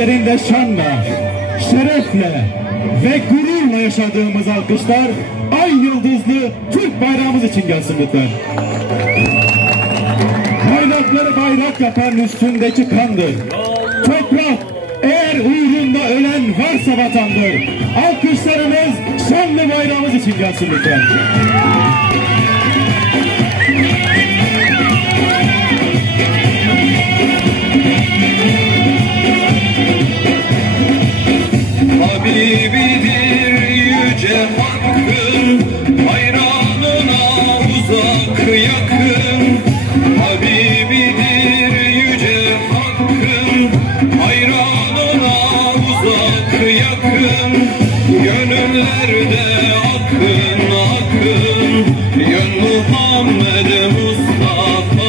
üzerinde şanla, şerefle ve gururla yaşadığımız alkışlar ay yıldızlı Türk bayrağımız için gelsin lütfen. Bayrakları bayrak yapan üstündeki kandır. Toprak eğer uğrunda ölen varsa vatandır. Alkışlarınız şanlı bayrağımız için gelsin lütfen. Habibidir yüce hakkın, hayranına uzak yakın. Habibidir yüce hakkın, hayranına uzak yakın. Gönüllerde akın akın, yön Muhammed Mustafa.